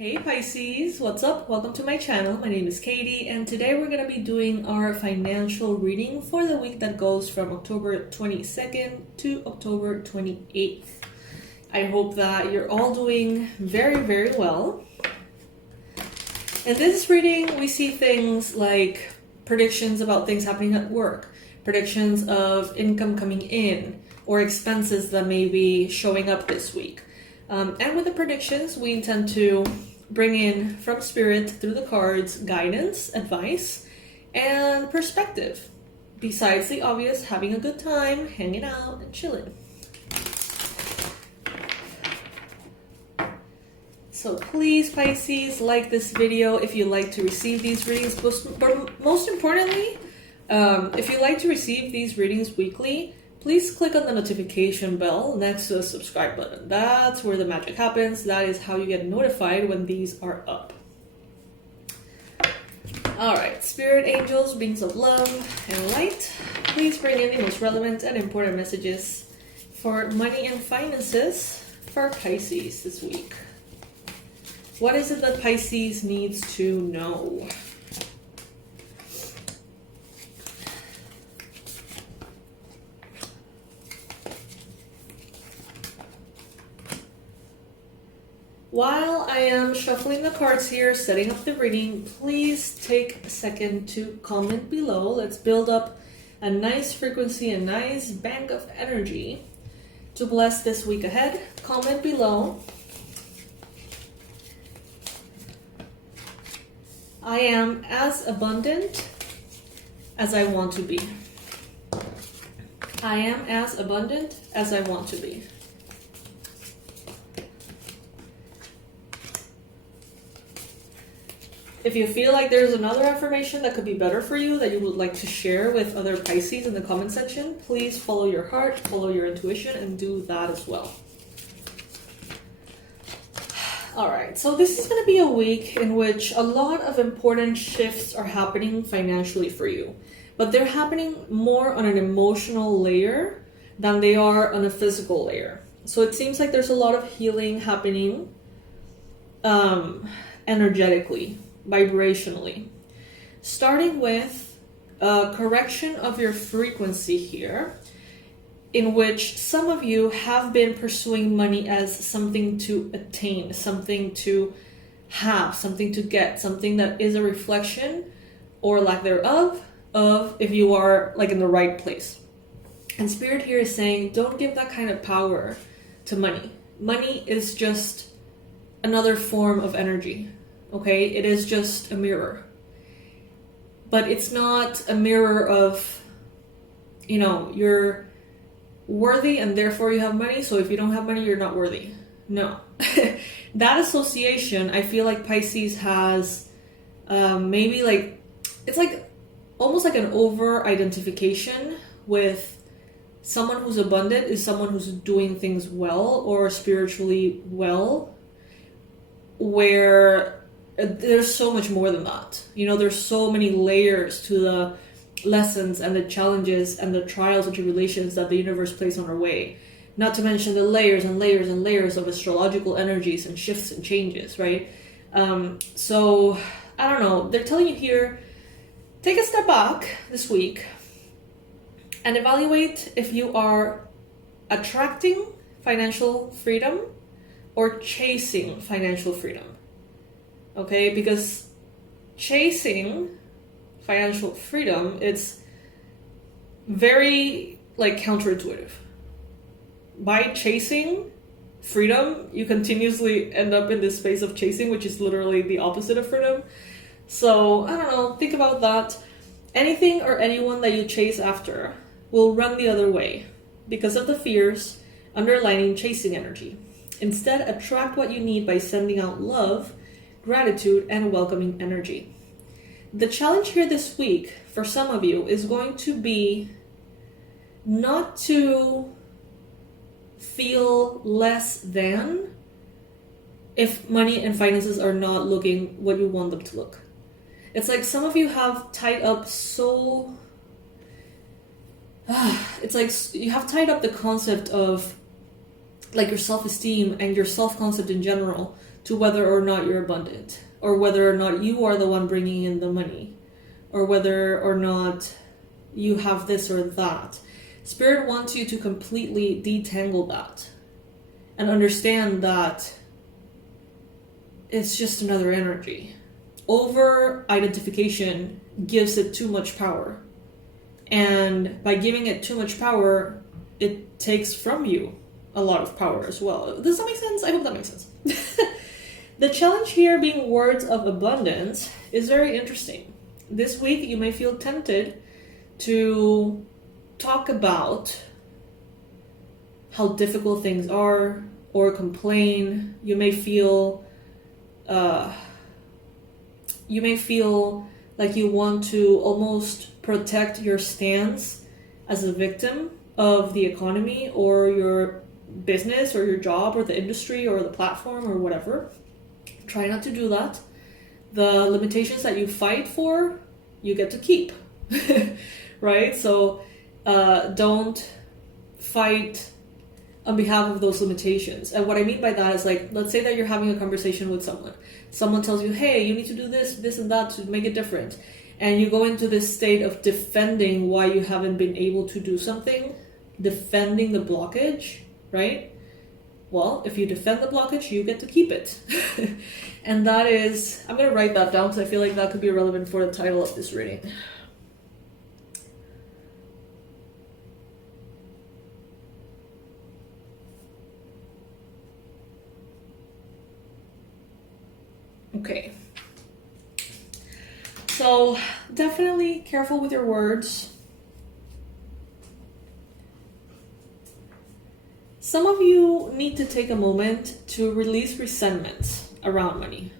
Hey Pisces, what's up? Welcome to my channel. My name is Katie and today we're going to be doing our financial reading for the week that goes from October 22nd to October 28th. I hope that you're all doing very well. In this reading, we see things like predictions about things happening at work, predictions of income coming in, or expenses that may be showing up this week. And with the predictions, we intend to bring in from spirit through the cards guidance, advice, and perspective. Besides the obvious, having a good time, hanging out, and chilling. So please, Pisces, like this video if you like to receive these readings. But most importantly, if you like to receive these readings weekly, please click on the notification bell next to the subscribe button. That's where the magic happens. That is how you get notified when these are up. Alright, spirit angels, beings of love and light, please bring in the most relevant and important messages for money and finances for Pisces this week. What is it that Pisces needs to know? While I am shuffling the cards here, setting up the reading, please take a second to comment below. Let's build up a nice frequency, a nice bank of energy to bless this week ahead. Comment below. I am as abundant as I want to be. I am as abundant as I want to be. If you feel like there's another affirmation that could be better for you that you would like to share with other Pisces in the comment section, please follow your heart, follow your intuition, and do that as well. Alright, so this is going to be a week in which a lot of important shifts are happening financially for you. But they're happening more on an emotional layer than they are on a physical layer. So it seems like there's a lot of healing happening energetically, vibrationally. Starting with a correction of your frequency here, in which some of you have been pursuing money as something to attain, something to have, something to get, something that is a reflection or lack thereof of if you are like in the right place. And Spirit here is saying, don't give that kind of power to money. Money is just another form of energy. Okay, it is just a mirror. But it's not a mirror of, you know, you're worthy and therefore you have money, so if you don't have money, you're not worthy. No. That association, I feel like Pisces has maybe like, it's like almost like an over-identification with someone who's abundant is someone who's doing things well or spiritually well, where there's so much more than that. You know, there's so many layers to the lessons and the challenges and the trials and tribulations that the universe plays on our way. Not to mention the layers and layers and layers of astrological energies and shifts and changes, right? So, I don't know. They're telling you here, take a step back this week and evaluate if you are attracting financial freedom or chasing financial freedom. Okay, because chasing financial freedom, it's very like counterintuitive. By chasing freedom, you continuously end up in this space of chasing, which is literally the opposite of freedom. So, I don't know, think about that. Anything or anyone that you chase after will run the other way because of the fears underlining chasing energy. Instead, attract what you need by sending out love, gratitude, and welcoming energy. The challenge here this week for some of you is going to be not to feel less than if money and finances are not looking what you want them to look. It's like some of you have tied up so... it's like you have tied up the concept of like your self-esteem and your self-concept in general to whether or not you're abundant, or whether or not you are the one bringing in the money, or whether or not you have this or that. Spirit wants you to completely detangle that and understand that it's just another energy. Over identification gives it too much power. And by giving it too much power, it takes from you a lot of power as well. Does that make sense? I hope that makes sense. The challenge here being words of abundance is very interesting. This week you may feel tempted to talk about how difficult things are or complain. You may feel like you want to almost protect your stance as a victim of the economy or your business or your job or the industry or the platform or whatever. Try not to do that. The limitations that you fight for, you get to keep, right? So don't fight on behalf of those limitations. And what I mean by that is, like, let's say that you're having a conversation with someone. Someone tells you, hey, you need to do this, this and that to make it different. And you go into this state of defending why you haven't been able to do something, defending the blockage, right? Well, if you defend the blockage, you get to keep it. And that is, I'm going to write that down because I feel like that could be relevant for the title of this reading. Okay. So definitely careful with your words. Some of you need to take a moment to release resentments around money.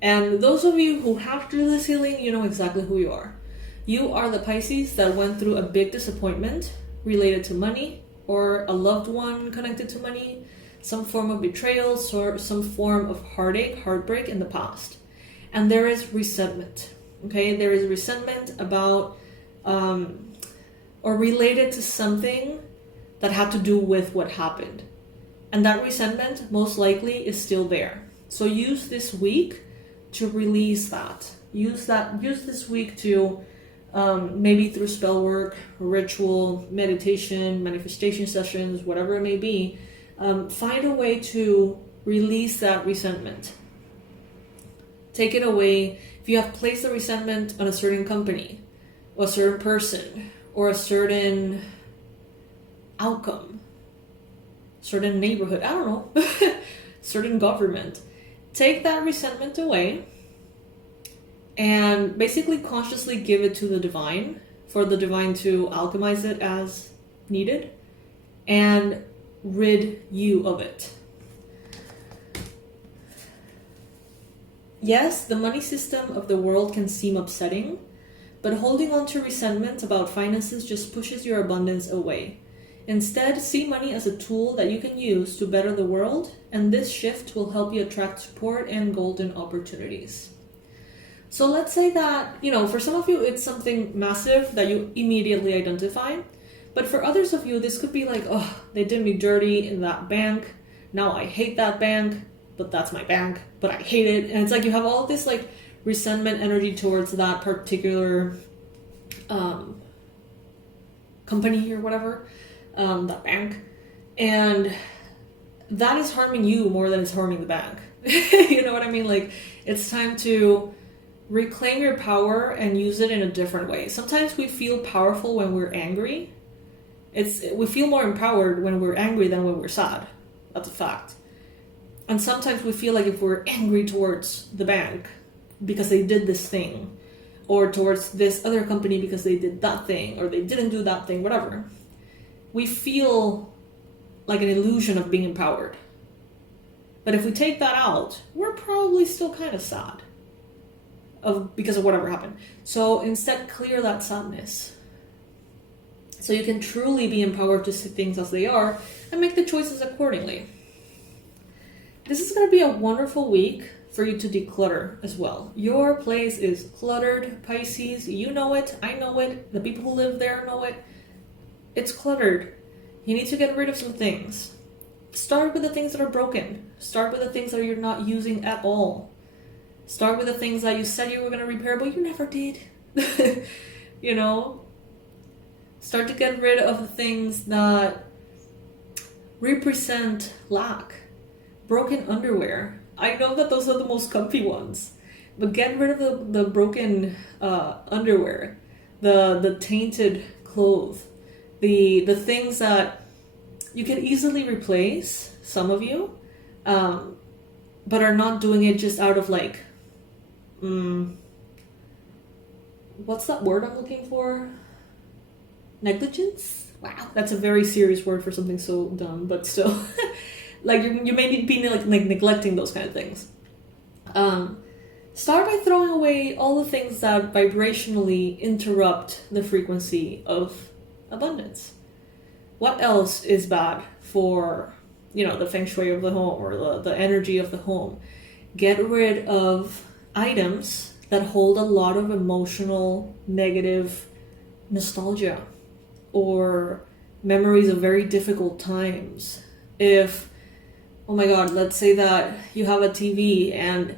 And those of you who have to do this healing, you know exactly who you are. You are the Pisces that went through a big disappointment related to money, or a loved one connected to money, some form of betrayal, or some form of heartache, heartbreak in the past. And there is resentment, okay? There is resentment about, or related to something that had to do with what happened. And that resentment most likely is still there. So use this week to release that. Use this week to, maybe through spell work, ritual, meditation, manifestation sessions, whatever it may be, find a way to release that resentment. Take it away. If you have placed the resentment on a certain company, or a certain person, or a certain outcome, certain neighborhood, I don't know, certain government, take that resentment away and basically consciously give it to the divine, for the divine to alchemize it as needed and rid you of it. Yes, the money system of the world can seem upsetting, but holding on to resentment about finances just pushes your abundance away. Instead, see money as a tool that you can use to better the world, and this shift will help you attract support and golden opportunities. So let's say that, for some of you, it's something massive that you immediately identify. But for others of you, this could be like, oh, they did me dirty in that bank. Now I hate that bank, but that's my bank, but I hate it. And it's like you have all this like resentment energy towards that particular company or whatever, that bank. And that is harming you more than it's harming the bank. You know what I mean? Like, it's time to reclaim your power and use it in a different way. Sometimes we feel powerful when we're angry. We feel more empowered when we're angry than when we're sad. That's a fact. And sometimes we feel like if we're angry towards the bank because they did this thing, or towards this other company because they did that thing, or they didn't do that thing, whatever, we feel like an illusion of being empowered. But if we take that out, we're probably still kind of sad because of whatever happened. So instead, clear that sadness, so you can truly be empowered to see things as they are and make the choices accordingly. This is going to be a wonderful week for you to declutter as well. Your place is cluttered, Pisces. You know it. I know it. The people who live there know it. It's cluttered. You need to get rid of some things. start with the things that are broken. Start with the things that you're not using at all. Start with the things that you said you were going to repair, but you never did. You know? Start to get rid of the things that represent lack. Broken underwear. I know that those are the most comfy ones, but get rid of the broken underwear, the tainted clothes, the things that you can easily replace, some of you, but are not doing it just out of like, what's that word I'm looking for? Negligence? Wow, that's a very serious word for something so dumb, but still. Like you may be like neglecting those kind of things. Start by throwing away all the things that vibrationally interrupt the frequency of abundance. What else is bad for, the feng shui of the home or the energy of the home? Get rid of items that hold a lot of emotional negative nostalgia or memories of very difficult times. If, oh my God, let's say that you have a TV and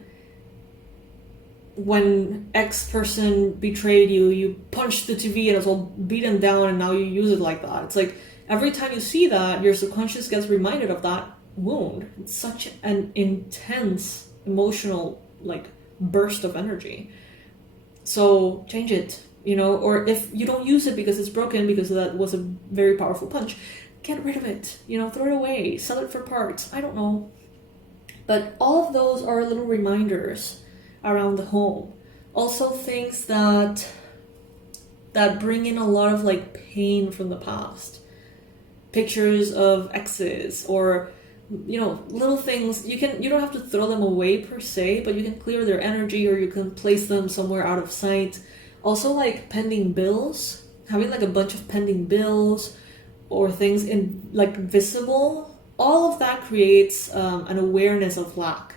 when X person betrayed you, you punched the TV and it's all beaten down and now you use it like that. It's like every time you see that, your subconscious gets reminded of that wound. It's such an intense emotional burst of energy. So change it, or if you don't use it because it's broken, because that was a very powerful punch, get rid of it, throw it away, sell it for parts, I don't know. But all of those are little reminders around the home. Also things that bring in a lot of pain from the past. Pictures of exes or, little things. You don't have to throw them away per se, but you can clear their energy or you can place them somewhere out of sight. Also pending bills, having a bunch of pending bills or things in visible, all of that creates an awareness of lack,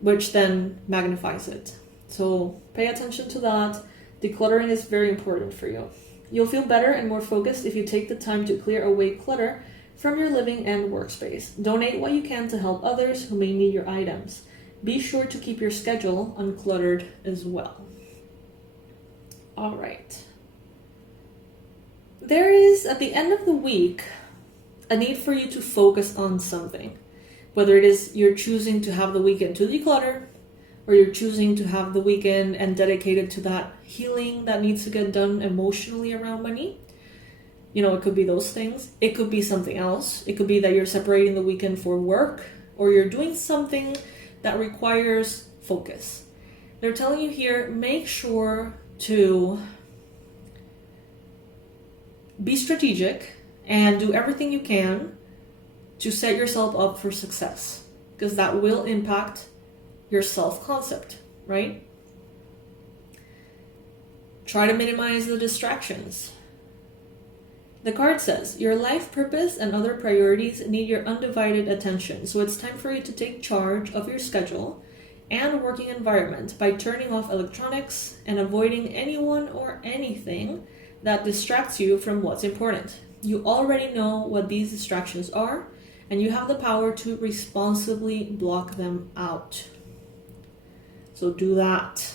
which then magnifies it. So pay attention to that. Decluttering is very important for you. You'll feel better and more focused if you take the time to clear away clutter from your living and workspace. Donate what you can to help others who may need your items. Be sure to keep your schedule uncluttered as well. All right. There is, at the end of the week, a need for you to focus on something. Whether it is you're choosing to have the weekend to declutter, or you're choosing to have the weekend and dedicate it to that healing that needs to get done emotionally around money. It could be those things. It could be something else. It could be that you're separating the weekend for work, or you're doing something that requires focus. They're telling you here, make sure to be strategic and do everything you can to set yourself up for success, because that will impact your self-concept, right? Try to minimize the distractions. The card says, your life purpose and other priorities need your undivided attention, so it's time for you to take charge of your schedule and working environment by turning off electronics and avoiding anyone or anything that distracts you from what's important. You already know what these distractions are, and you have the power to responsibly block them out. So do that.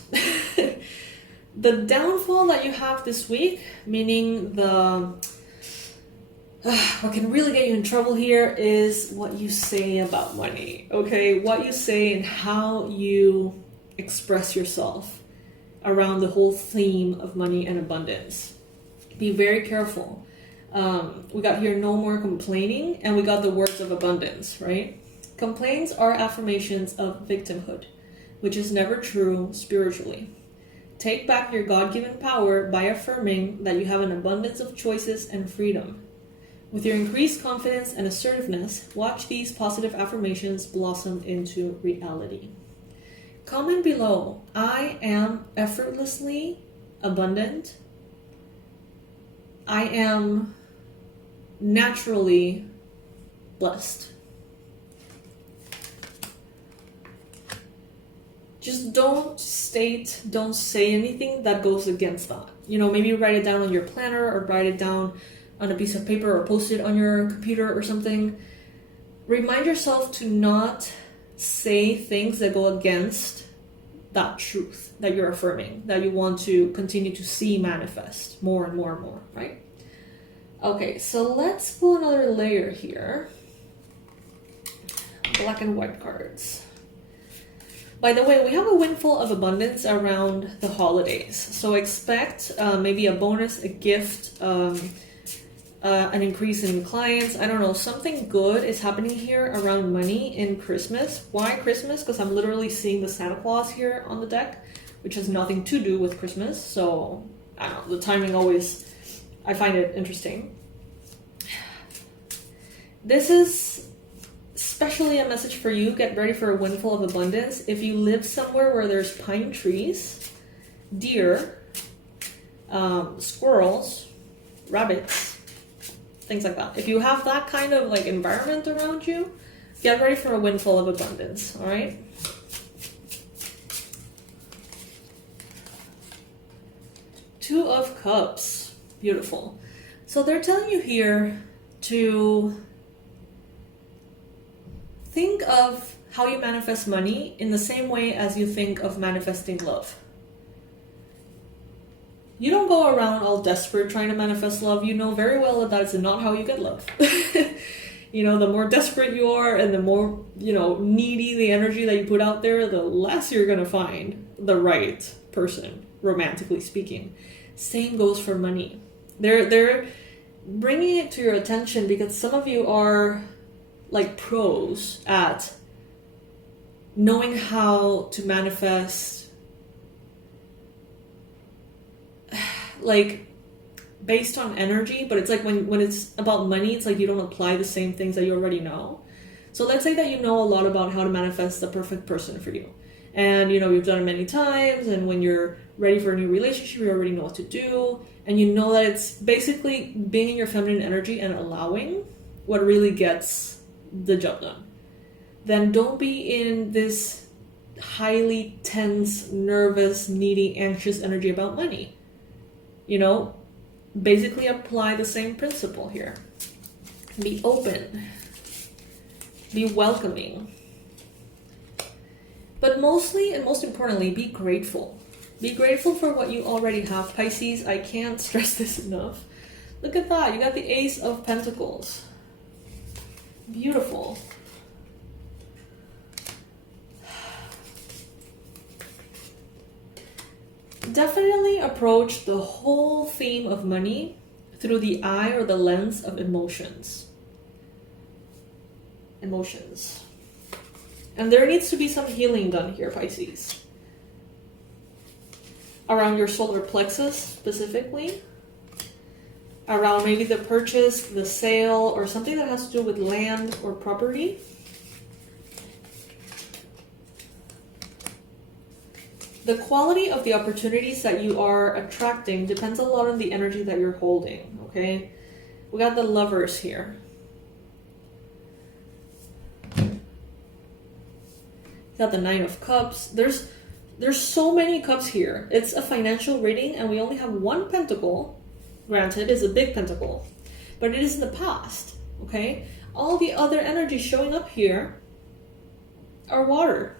The downfall that you have this week, meaning what can really get you in trouble here, is what you say about money, okay? What you say and how you express yourself around the whole theme of money and abundance. Be very careful. We got here no more complaining, and we got the words of abundance, right? Complaints are affirmations of victimhood, which is never true spiritually. Take back your God-given power by affirming that you have an abundance of choices and freedom. With your increased confidence and assertiveness, watch these positive affirmations blossom into reality. Comment below, I am effortlessly abundant. I am naturally blessed. Just don't say anything that goes against that. Maybe write it down on your planner or write it down on a piece of paper or post it on your computer or something. remind yourself to not say things that go against that truth that you're affirming, that you want to continue to see manifest more and more and more, right? Okay, so let's pull another layer here. Black and white cards. By the way, we have a windfall of abundance around the holidays. So expect maybe a bonus, a gift, an increase in clients. I don't know, something good is happening here around money in Christmas. Why Christmas? Because I'm literally seeing the Santa Claus here on the deck, which has nothing to do with Christmas. So I don't know, the timing always, I find it interesting. This is especially a message for you. Get ready for a windfall of abundance. If you live somewhere where there's pine trees, deer, squirrels, rabbits, things like that. If you have that kind of like environment around you, get ready for a windfall of abundance, all right? Two of Cups, beautiful. So they're telling you here to think of how you manifest money in the same way as you think of manifesting love. You don't go around all desperate trying to manifest love. You know very well that that's not how you get love. You know, the more desperate you are and the more, you know, needy the energy that you put out there, the less you're going to find the right person, romantically speaking. Same goes for money. They're bringing it to your attention because some of you are like pros at knowing how to manifest like based on energy, but it's like when it's about money, it's like you don't apply the same things that you already know. So let's say that you know a lot about how to manifest the perfect person for you, and you know you've done it many times, and when you're ready for a new relationship you already know what to do, and you know that it's basically being in your feminine energy and allowing what really gets the job done. Then don't be in this highly tense, nervous, needy, anxious energy about money. You know, basically apply the same principle here. Be open. Be welcoming. But mostly and most importantly, be grateful. Be grateful for what you already have, Pisces. I can't stress this enough. Look at that. You got the Ace of Pentacles. Beautiful. Definitely approach the whole theme of money through the eye or the lens of emotions. Emotions. And there needs to be some healing done here, Pisces. Around your solar plexus specifically. Around maybe the purchase, the sale, or something that has to do with land or property. The quality of the opportunities that you are attracting depends a lot on the energy that you're holding, okay? We got the Lovers here. You got the Nine of Cups. There's so many cups here. It's a financial reading and we only have one pentacle. Granted, it's a big pentacle, but it is in the past, okay? All the other energies showing up here are water.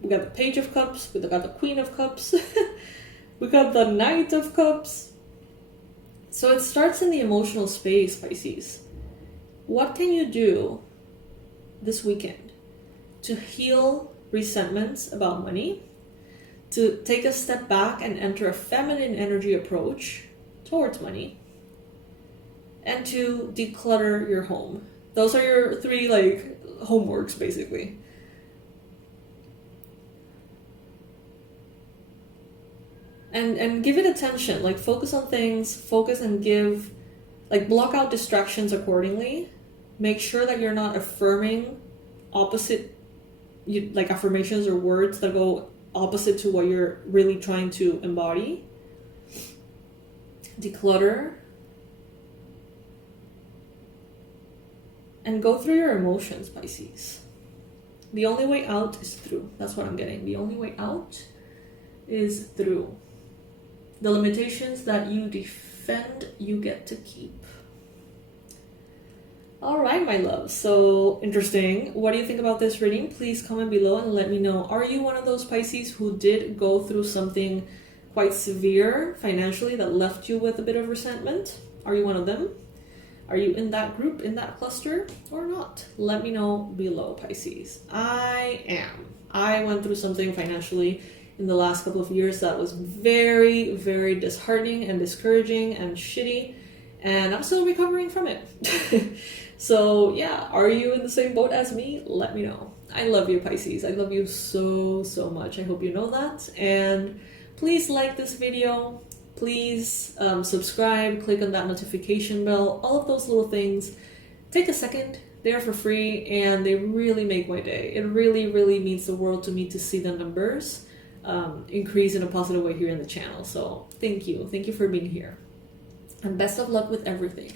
We got the Page of Cups, we got the Queen of Cups, we got the Knight of Cups. So it starts in the emotional space, Pisces. What can you do this weekend to heal resentments about money, to take a step back and enter a feminine energy approach towards money, and to declutter your home? Those are your three like homeworks basically. And give it attention, like focus on things, focus and give, like block out distractions accordingly. Make sure that you're not affirming opposite, like affirmations or words that go opposite to what you're really trying to embody. Declutter. And go through your emotions, Pisces. The only way out is through. That's what I'm getting. The only way out is through. The limitations that you defend, you get to keep. All right, my love. So interesting. What do you think about this reading? Please comment below and let me know. Are you one of those Pisces who did go through something quite severe financially that left you with a bit of resentment? Are you one of them? Are you in that group, in that cluster, or not? Let me know below, Pisces. I am. I went through something financially in the last couple of years that was very, very disheartening and discouraging and shitty, and I'm still recovering from it. So yeah, are you in the same boat as me? Let me know. I love you, Pisces. I love you so, so much. I hope you know that. And please like this video. Please subscribe, click on that notification bell, all of those little things. Take a second. They're for free and they really make my day. It really, really means the world to me to see the numbers increase in a positive way here in the channel. So thank you. Thank you for being here. And best of luck with everything.